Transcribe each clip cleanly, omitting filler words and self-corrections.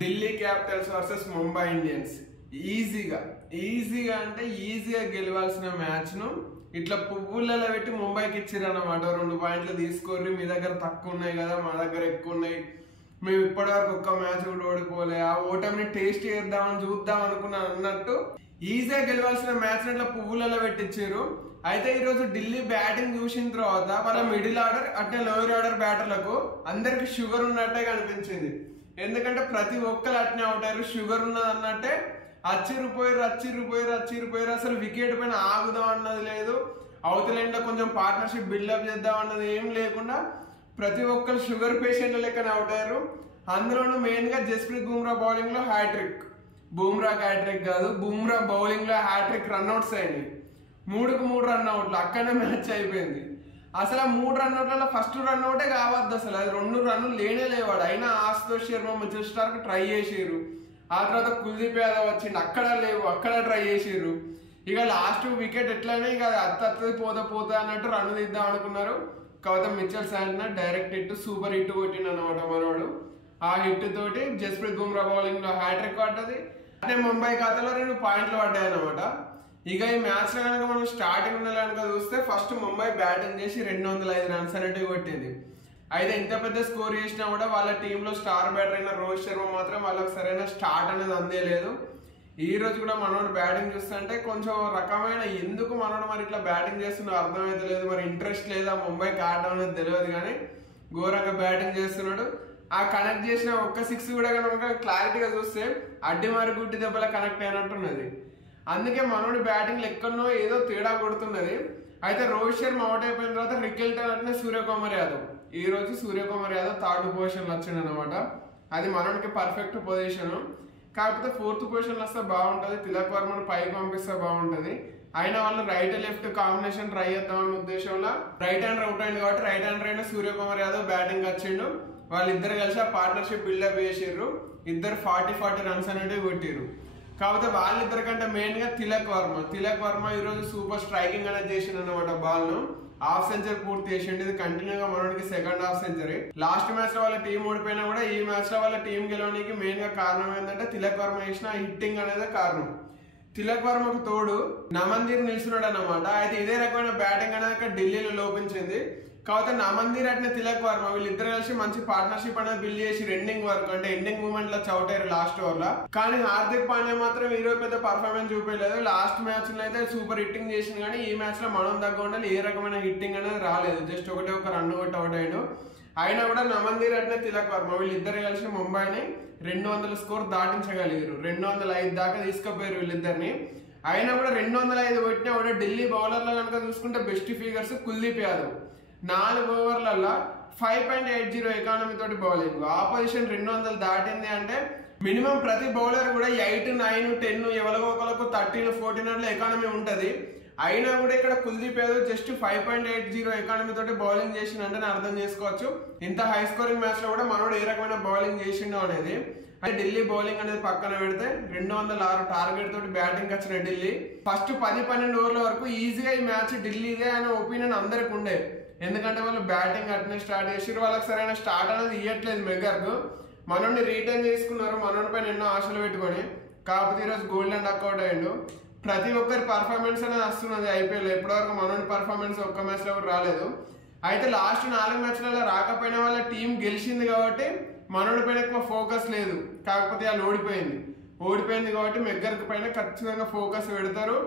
Delhi Capitals versus Mumbai Indians ఈజీగా అంటే ఈజీగా గెలవాల్సిన మ్యాచ్ ను ఇట్లా పువ్వులలో పెట్టి ముంబైకి ఇచ్చిర్రు అన్నమాట. 2 పాయింట్లు తీసుకోర్రి, మీ దగ్గర తక్కువ ఉన్నాయి కదా, మా దగ్గర ఎక్కువ ఉన్నాయి, మేము ఇప్పటివరకు ఒక్క మ్యాచ్ కూడా ఓడిపోలే, ఆ ఓటమిని టేస్ట్ చేద్దామని చూద్దాం అనుకున్నా అన్నట్టు ఈజీగా గెలవాల్సిన మ్యాచ్ ఇట్లా పువ్వులలో పెట్టించారు. అయితే ఈ రోజు ఢిల్లీ బ్యాటింగ్ చూసిన తర్వాత వాళ్ళ మిడిల్ ఆర్డర్ అట్నే లోయర్ ఆర్డర్ బ్యాటర్లకు అందరికి షుగర్ ఉన్నట్టే కనిపించింది. ఎందుకంటే ప్రతి ఒక్కరు అట్నే అవుట్ అయ్యారు, షుగర్ ఉన్నది అన్నట్టే అచ్చిరిపోయారు. అసలు వికెట్ పైన ఆగుదాం అన్నది లేదు, అవతల ఎండ్లో కొంచెం పార్ట్నర్షిప్ బిల్డప్ చేద్దాం అన్నది ఏం లేకుండా ప్రతి ఒక్కరు షుగర్ పేషెంట్ లెక్కనే అవుట్ అయ్యారు. అందులోనూ మెయిన్ గా జస్ప్రీత్ బుమ్రా బౌలింగ్ లో హ్యాట్రిక్, బుమ్రా బౌలింగ్ లో హ్యాట్రిక్ రన్అట్స్ అయినాయి. 3 రన్అట్లు, అక్కడనే మ్యాచ్ అయిపోయింది. అసలు ఆ 3 రన్అట్లలో ఫస్ట్ రన్అటే కావద్దు, అసలు అది 2 రన్లు లేనేలేవాడు. అయినా Ashutosh Sharma Mitchell Starc try చేసారు. ఆ తర్వాత కుల్దీప్ యాదవ్ వచ్చిండు, అక్కడ లేవు, అక్కడ ట్రై చేసారు. ఇక లాస్ట్ వికెట్ ఎట్లయినా ఇక అత్తది పోతా అన్నట్టు రన్ తీద్దాం అనుకున్నారు. కాకపోతే Mitchell Santner direct hit, super hit కొట్టిండు అనమాట మనోడు. ఆ హిట్ తోటి జస్ప్రీత్ బుమ్రా బౌలింగ్ లో హ్యాట్రిక్ పడ్డది. అంటే ముంబై ఖాతాలో 2 పాయింట్లు పడ్డాయి అనమాట. ఇక ఈ మ్యాచ్ లో కనుక మనం స్టార్టింగ్ ఉన్న కనుక చూస్తే ఫస్ట్ ముంబై బ్యాటింగ్ చేసి 205 రన్స్ అనేటివి కొట్టింది. అయితే ఇంత పెద్ద స్కోర్ చేసినా కూడా వాళ్ళ టీంలో స్టార్ బ్యాటర్ అయిన రోహిత్ శర్మ మాత్రం వాళ్ళకి సరైన స్టార్ట్ అనేది అందేలేదు. ఈ రోజు కూడా మనోడు బ్యాటింగ్ చూస్తుంటే కొంచెం రకమైన ఎందుకు మనోడు మరి ఇట్లా బ్యాటింగ్ చేస్తున్నాడు అర్థమైతే లేదు, మరి ఇంట్రెస్ట్ లేదా ముంబైకి ఆడడం అనేది తెలియదు, కానీ ఘోరంగా బ్యాటింగ్ చేస్తున్నాడు. ఆ కనెక్ట్ చేసిన ఒక్క 6 కూడా కనుక క్లారిటీగా చూస్తే అడ్డి మరి గుడ్డి దెబ్బల కనెక్ట్ అయినట్టున్నది. అందుకే మనోడి బ్యాటింగ్ ఎక్కడనో ఏదో తేడా కొడుతున్నది. అయితే రోహిత్ శర్మ అవుట్ అయిపోయిన తర్వాత రికెల్టన్ అంటే సూర్యకుమార్ యాదవ్, ఈ రోజు సూర్యకుమార్ యాదవ్ 3rd పొజిషన్ లో వచ్చింది అనమాట. అది మనోడికి పర్ఫెక్ట్ పొజిషన్. కాకపోతే 4th పొజిషన్ లో వస్తే బాగుంటది, తిలక్ వర్మను పైకి పంపిస్తే బాగుంటది. అయినా వాళ్ళు రైట్ లెఫ్ట్ కాంబినేషన్ ట్రై చేద్దామన్న ఉద్దేశంలో రైట్ హ్యాండ్ అవుట్ అయింది కాబట్టి రైట్ హ్యాండ్ అయిన సూర్యకుమార్ యాదవ్ బ్యాటింగ్ వచ్చిండు. వాళ్ళిద్దరు కలిసి ఆ పార్ట్నర్షిప్ బిల్డప్ చేసిర్రు. ఇద్దరు 40 రన్స్ అనేటివి కొట్టిర్రు. కాకపోతే వాళ్ళిద్దరి కంటే మెయిన్ గా తిలక్ వర్మ ఈ రోజు సూపర్ స్ట్రైకింగ్ అనేది చేసిండు అనమాట. బాల్ ను హాఫ్ సెంచరీ పూర్తి చేసిండు. ఇది కంటిన్యూగా మనోడికి 2nd half century. Last match లో వాళ్ళ టీం ఓడిపోయినా కూడా ఈ మ్యాచ్ లో వాళ్ళ టీం గెలవడానికి మెయిన్ గా కారణం ఏంటంటే తిలక్ వర్మ చేసిన హిట్టింగ్ అనేది కారణం. తిలక్ వర్మకు తోడు నమందీర్ నిలిచినాడు అన్నమాట. అయితే ఇదే రకమైన బ్యాటింగ్ అనేది ఢిల్లీలో లోపించింది. కాకపోతే నమందీర్ అట్నే తిలక్ వర్మ వీళ్ళిద్దరు కలిసి మంచి పార్ట్నర్షిప్ అనేది బిల్డ్ చేసి ఎండింగ్ వరకు అంటే ఎండింగ్ మూమెంట్ లో చౌటారు లాస్ట్ ఓవర్ లో. కానీ హార్దిక్ పాండ్యా మాత్రం ఈ రోజు పెద్ద పర్ఫార్మెన్స్ చూపించలేదు. లాస్ట్ మ్యాచ్ లో అయితే సూపర్ హిట్టింగ్ చేసింది, కానీ ఈ మ్యాచ్ లో మనం దగ్గర ఉండాలి ఏ రకమైన హిట్టింగ్ అనేది రాలేదు. జస్ట్ ఒక రన్ కొట్టి అవుట్ అయ్యాడు. అయినా కూడా నమందీర్ అట్నే తిలక్ వర్మ వీళ్ళిద్దరు కలిసి ముంబైని 200 స్కోర్ దాటించగలిగారు. 205 దాకా తీసుకుపోయారు వీళ్ళిద్దరిని. అయినా కూడా 205 కొట్టినా కూడా ఢిల్లీ బౌలర్లో కనుక చూసుకుంటే బెస్ట్ ఫిగర్స్ కుల్దీప్ యాదవ్ 4 ఓవర్లలో 5.80 ఎకానమీ తోటి బౌలింగ్. ఆపోజిషన్ 200 దాటింది అంటే మినిమం ప్రతి బౌలర్ కూడా 8, 9, 10 ఎవరికో ఒకరికి 13, 14 ఎకానమీ ఉంటది. అయినా కూడా ఇక్కడ కుల్దీప్ యాదవ్ జస్ట్ 5.80 ఎకానమీ తోటి బౌలింగ్ చేసిందంటే అర్థం చేసుకోవచ్చు ఇంత హై స్కోరింగ్ మ్యాచ్ లో కూడా మనోడు ఏ రకమైన బౌలింగ్ చేసిండో అనేది. అయితే ఢిల్లీ బౌలింగ్ అనేది పక్కన పెడితే 206 టార్గెట్ తోటి బ్యాటింగ్ వచ్చిన ఢిల్లీ ఫస్ట్ 10-12 ఓవర్ల వరకు ఈజీగా ఈ మ్యాచ్ ఢిల్లీదే అనే ఒపీనియన్ అందరికి ఉండే. ఎందుకంటే వాళ్ళు బ్యాటింగ్ అట్నే స్టార్ట్ చేసారు, వాళ్ళకి సరైన స్టార్ట్ అనేది ఇవ్వట్లేదు మెగర్కు. మనోడిని రిటర్న్ చేసుకున్నారు, మనోడి పైన ఎన్నో ఆశలు పెట్టుకొని. కాకపోతే ఈరోజు గోల్డెన్ డక్అవుట్ అయ్యిండు. ప్రతి ఒక్కరి పర్ఫార్మెన్స్ అనేది వస్తున్నది ఐపీఎల్. ఎప్పటివరకు మనోడి పర్ఫార్మెన్స్ ఒక్క మ్యాచ్ లో కూడా రాలేదు. అయితే లాస్ట్ 4 మ్యాచ్లలో రాకపోయినా వాళ్ళ టీం గెలిచింది కాబట్టి మనోడి పైన ఎక్కువ ఫోకస్ లేదు. కాకపోతే వాళ్ళు ఓడిపోయింది కాబట్టి మెగ్గర్ పైన ఖచ్చితంగా ఫోకస్ పెడతారు,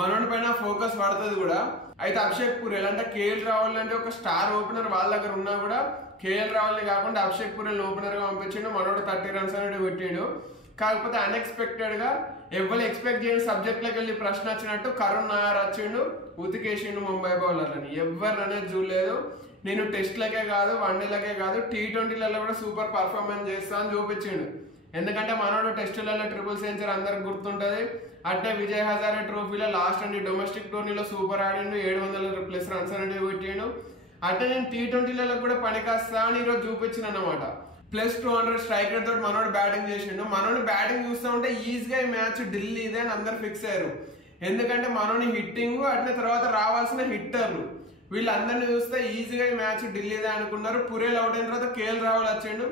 మనోడి పైన ఫోకస్ పడుతుంది కూడా. అయితే అభిషేక్ పూరి అంటే కేఎల్ రాహుల్ అంటే ఒక స్టార్ ఓపెనర్ వాళ్ళ దగ్గర ఉన్నా కూడా కేఎల్ రాహుల్ని కాకుండా అభిషేక్ పూరి ఓపెనర్ గా పంపించిండు. మనోడు 30 రన్స్ అనేది కొట్టిండు. కాకపోతే అన్ఎక్స్పెక్టెడ్ గా ఎవరు ఎక్స్పెక్ట్ చేయని సబ్జెక్ట్ లోకి వెళ్ళి ప్రశ్న వచ్చినట్టు కరుణ్ నాయర్ వచ్చిండు, ఉతికేసిండు ముంబై బౌలర్లని. ఎవరు అనేది చూడలేదు. నేను టెస్ట్లకే కాదు, వన్డేలకే కాదు, T20లలో కూడా సూపర్ పర్ఫార్మెన్స్ చేస్తా అని చూపించిండు. ఎందుకంటే మనోడు టెస్టులలో ట్రిపుల్ సెంచరీ అందరికి గుర్తుంటది. అంటే విజయ్ హజారే ట్రోఫీలో లాస్ట్ అండి డొమెస్టిక్ టోర్నీలో సూపర్ ఆడిండు, 700+ రన్స్ అనేది కొట్టిండు. అంటే నేను T20లలో కూడా పనికొస్తా అని ఈరోజు చూపించిన అనమాట. +200 స్ట్రైక్ రేట్ తోటి మనోడు బ్యాటింగ్ చేసిండు. మనోడు బ్యాటింగ్ చూస్తూ ఉంటే ఈజీగా ఈ మ్యాచ్ ఢిల్లీదే అని అందరు ఫిక్స్ అయ్యారు. ఎందుకంటే మనోని హిట్టింగ్ అట్నే తర్వాత రావాల్సిన హిట్టర్లు వీళ్ళందరినీ చూస్తే ఈజీగా ఈ మ్యాచ్ ఢిల్లీదే అనుకున్నారు. పురేల్ అవుట్ అయిన తర్వాత కేఎల్ రాహుల్ వచ్చిండు.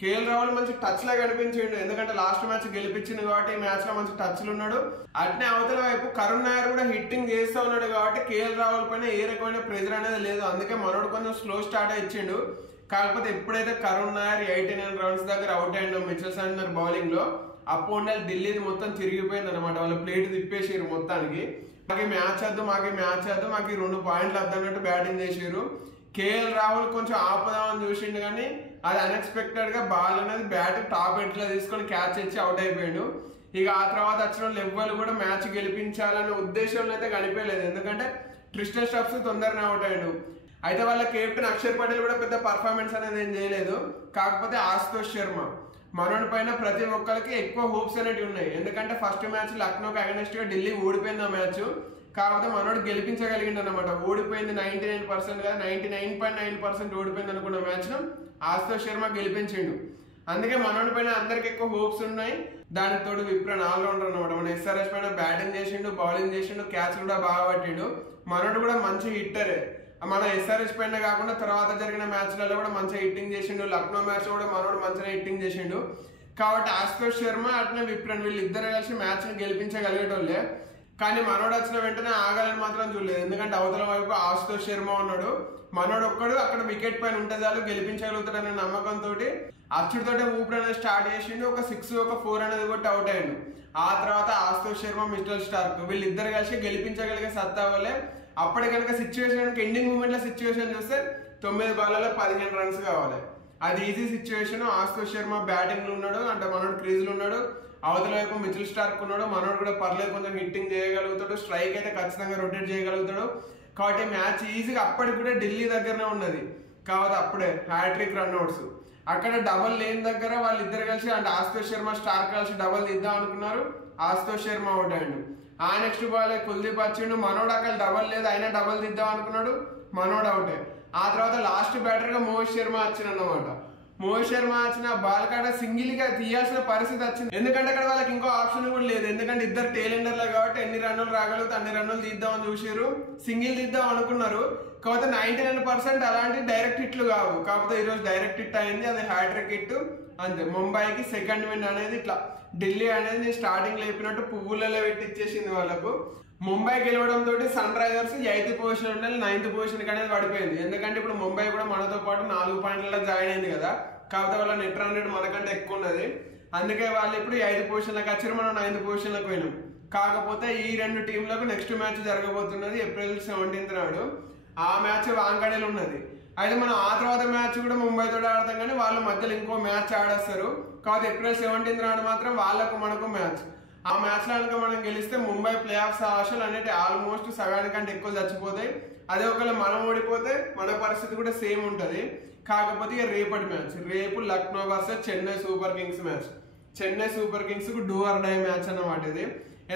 కేఎల్ రాహుల్ మంచి టచ్ లా కనిపించిండు, ఎందుకంటే లాస్ట్ మ్యాచ్ గెలిపించింది కాబట్టి ఈ మ్యాచ్ లో మంచి టచ్ లో ఉన్నాడు. అట్నే అవతల వైపు కరుణ్ నాయర్ కూడా హిట్టింగ్ చేస్తూ ఉన్నాడు కాబట్టి కేఎల్ రాహుల్ పైన ఏ రకమైన ప్రెజర్ అనేది లేదు. అందుకే మనోడు కొంచెం స్లో స్టార్ట్ ఇచ్చిండు. కాకపోతే ఎప్పుడైతే కరుణ్ నాయర్ 89 రన్స్ దగ్గర అవుట్ అయ్యిండో మిచెల్ శాంట్నర్ బౌలింగ్ లో, అప్పుడు ఢిల్లీది మొత్తం తిరిగిపోయింది అనమాట. వాళ్ళు ప్లేట్ తిప్పేసారు మొత్తానికి. మాకు మ్యాచ్ వద్దు, మాకు 2 పాయింట్లు వద్దు అన్నట్టు బ్యాటింగ్ చేసారు. కేఎల్ రాహుల్ కొంచెం ఆపుదామని చూసిండు కానీ అది అన్ఎక్స్పెక్టెడ్ గా బాల్ అనేది బ్యాట్ టాప్ ఎట్లా తీసుకొని క్యాచ్ ఇచ్చి అవుట్ అయిపోయాడు. ఇక ఆ తర్వాత వచ్చిన వాళ్ళు ఎవ్వరు కూడా మ్యాచ్ గెలిపించాలనే ఉద్దేశంలో అయితే కనిపించలేదు, ఎందుకంటే ట్రిస్టన్ స్టబ్స్ తొందరనే అవుట్ అయ్యాడు. అయితే వాళ్ళ కెప్టెన్ అక్షర్ పటేల్ కూడా పెద్ద పర్ఫార్మెన్స్ అనేది ఏం చేయలేదు. కాకపోతే ఆశుతోష్ శర్మ మనోడి పైన ప్రతి ఒక్కరికి ఎక్కువ హోప్స్ అనేవి ఉన్నాయి, ఎందుకంటే ఫస్ట్ మ్యాచ్ లక్నోకి అగెన్స్ట్ గా ఢిల్లీ ఓడిపోయింది ఆ మ్యాచ్. కాకపోతే మనోడు గెలిపించగలిగిండు అనమాట. ఓడిపోయింది 99% కాదు 99.9% ఓడిపోయింది అనుకున్న మ్యాచ్ ను ఆశుతోష్ శర్మ గెలిపించిండు. అందుకే మనోడి పైన అందరికి ఎక్కువ హోప్స్ ఉన్నాయి. దానికి తోడు విప్రన్ ఆల్రౌండర్ అనమాట. మన ఎస్ఆర్ఎస్ పైన బ్యాటింగ్ చేసిండు, బౌలింగ్ చేసిండు, క్యాచ్ కూడా బాగా పట్టిండు. మనోడు కూడా మంచి హిట్టరే. మన ఎస్ఆర్ఎస్ పైన కాకుండా తర్వాత జరిగిన మ్యాచ్లలో కూడా మంచిగా హిట్టింగ్ చేసిండు. లక్నో మ్యాచ్ కూడా మనోడు మంచిగా హిట్టింగ్ చేసిండు. కాబట్టి ఆశుతోష్ శర్మ అట్నే విప్రన్ వీళ్ళిద్దరు కలిసి మ్యాచ్ ని గెలిపించగలిగేటోళ్ళే. కానీ మనోడు వచ్చిన వెంటనే ఆగాలని మాత్రం చూడలేదు, ఎందుకంటే అవతల వైపు ఆశుతోష్ శర్మ ఉన్నాడు. మనోడు ఒక్కడు అక్కడ వికెట్ పైన ఉంటే చాలు గెలిపించగలుగుతాడనే నమ్మకంతో అచ్చుడితోటే ఊపిరి అనేది స్టార్ట్ చేసిండు. ఒక 6 ఒక 4 అనేది కొట్టి అవుట్ అయ్యిండు. ఆ తర్వాత ఆశుతోష్ శర్మ మిస్టర్ స్టార్క్ వీళ్ళిద్దరు కలిసి గెలిపించగలిగే సత్తా వల్లే. అప్పటి కనుక సిచ్యువేషన్ ఎండింగ్ మూమెంట్ లో సిచ్యువేషన్ చూస్తే 9 బాల్లలో 15 రన్స్ కావాలి. అది easy situation. Ashutosh Sharma batting లో ఉన్నాడు, అంటే మనోడు క్రీజ్ లో ఉన్నాడు. అవతల వైపు మిచెల్ స్టార్క్ ఉన్నాడు. మనోడు కూడా పర్లేదు కొంచెం హిట్టింగ్ చేయగలుగుతాడు, స్ట్రైక్ అయితే ఖచ్చితంగా రొటేట్ చేయగలుగుతాడు. కాబట్టి మ్యాచ్ ఈజీగా అప్పటికి కూడా ఢిల్లీ దగ్గరనే ఉన్నది. కాబట్టి అప్పుడే హ్యాట్రిక్ రన్అట్స్ అక్కడ డబల్ లేని దగ్గర వాళ్ళిద్దరు కలిసి, అంటే ఆశుతోష్ శర్మ స్టార్క్ కలిసి డబల్ తీద్దాం అనుకున్నారు. ఆశుతోష్ శర్మ అవుట్ అయ్యాడు. ఆ నెక్స్ట్ బాల్ కుల్దీప్ వచ్చిండు. మనోడు అక్కడ డబల్ లేదు, అయినా డబల్ తీద్దాం అనుకున్నాడు, మనోడు అవుట్. ఆ తర్వాత లాస్ట్ బ్యాటర్ గా మోహిత్ శర్మ వచ్చింది అన్నమాట. మోహిత్ శర్మ వచ్చిన బాల్ కాడ సింగిల్ గా తీయాల్సిన పరిస్థితి వచ్చింది, ఎందుకంటే అక్కడ వాళ్ళకి ఇంకో ఆప్షన్ కూడా లేదు. ఎందుకంటే ఇద్దరు టేలెండర్లే కాబట్టి ఎన్ని రన్నులు రాగలిగితే అన్ని రన్నులు తీద్దామని చూసారు. సింగిల్ తీద్దాం అనుకున్నారు. కాకపోతే 99% అలాంటి డైరెక్ట్ హిట్లు కావు. కాకపోతే ఈరోజు డైరెక్ట్ హిట్ అయింది, అది హ్యాట్రిక్ హిట్ అంతే. ముంబైకి సెకండ్ విన్ అనేది ఇట్లా ఢిల్లీ అనేది స్టార్టింగ్ లేపినట్టు పువ్వులలో పెట్టి ఇచ్చేసింది వాళ్ళకు. ముంబై గెలవడం తోటి సన్ రైజర్స్ 8th పొజిషన్ ఉండాలి 9th పొజిషన్ అనేది పడిపోయింది. ఎందుకంటే ఇప్పుడు ముంబై కూడా మనతో పాటు 4 పాయింట్లలో జాయిన్ అయింది కదా. కాకపోతే వాళ్ళ నెట్ రన్ రేట్ మనకంటే ఎక్కువ ఉన్నది. అందుకే వాళ్ళు ఇప్పుడు 5th పొజిషన్లకు వచ్చారు, మనం 9th పొజిషన్లకు పోయినాం. కాకపోతే ఈ 2 టీంలకు నెక్స్ట్ మ్యాచ్ జరగబోతున్నది April 17th నాడు. ఆ మ్యాచ్ వాంకడేలు ఉన్నది. అయితే మనం ఆ తర్వాత మ్యాచ్ కూడా ముంబైతో ఆడతాం, కానీ వాళ్ళ మధ్యలో ఇంకో మ్యాచ్ ఆడేస్తారు. కాకపోతే April 17th నాడు మాత్రం వాళ్ళకు మనకు మ్యాచ్. ఆ మ్యాచ్ లో కనుక మనం గెలిస్తే ముంబై ప్లే ఆఫ్స్ ఆశలు అనేవి ఆల్మోస్ట్ సగానికంటే ఎక్కువ చచ్చిపోతాయి. అదే ఒకవేళ మనం ఓడిపోతే మన పరిస్థితి కూడా సేమ్ ఉంటది. కాకపోతే రేపటి మ్యాచ్, రేపు Lucknow versus Chennai super Kings match. Chennai super Kings కు డూ ఆర్ డై మ్యాచ్ అన్నమాట ఇది.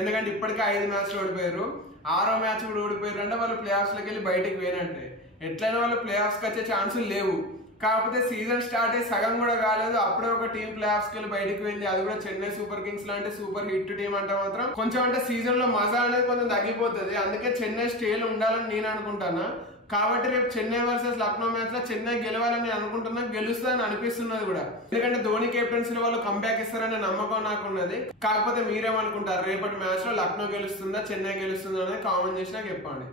ఎందుకంటే ఇప్పటికే 5 మ్యాచ్లు ఓడిపోయారు, 6వ మ్యాచ్ కూడా ఓడిపోయారు అంటే వాళ్ళు ప్లే ఆఫ్స్ లోకి వెళ్ళి బయటకు పోయినట్టే. ఎట్లయినా వాళ్ళు ప్లే ఆఫ్స్కి వచ్చే ఛాన్సులు లేవు. కాకపోతే సీజన్ స్టార్ట్ అయ్యి సగం కూడా కాలేదు, అప్పుడే ఒక టీం ప్లే ఆఫ్స్కి వెళ్ళి బయటకు పోయింది. అది కూడా చెన్నై సూపర్ కింగ్స్ లాంటి సూపర్ హిట్ టీం అంటే మాత్రం కొంచెం అంటే సీజన్ లో మజా అనేది కొంచెం తగ్గిపోతుంది. అందుకే చెన్నై స్టేల్ ఉండాలని నేను అనుకుంటాను. కాబట్టి రేపు చెన్నై వర్సెస్ లక్నో మ్యాచ్ లో చెన్నై గెలవాలని నేను అనుకుంటున్నా, గెలుస్తుందని అనిపిస్తున్నది కూడా. ఎందుకంటే ధోని కెప్టెన్సీ వాళ్ళు కంబ్యాక్ ఇస్తారనే నమ్మకం నాకు ఉన్నది. కాకపోతే మీరేమనుకుంటారు, రేపటి మ్యాచ్ లో లక్నో గెలుస్తుందా చెన్నై గెలుస్తుందా అనేది కామెంట్ చేసి నాకు చెప్పండి.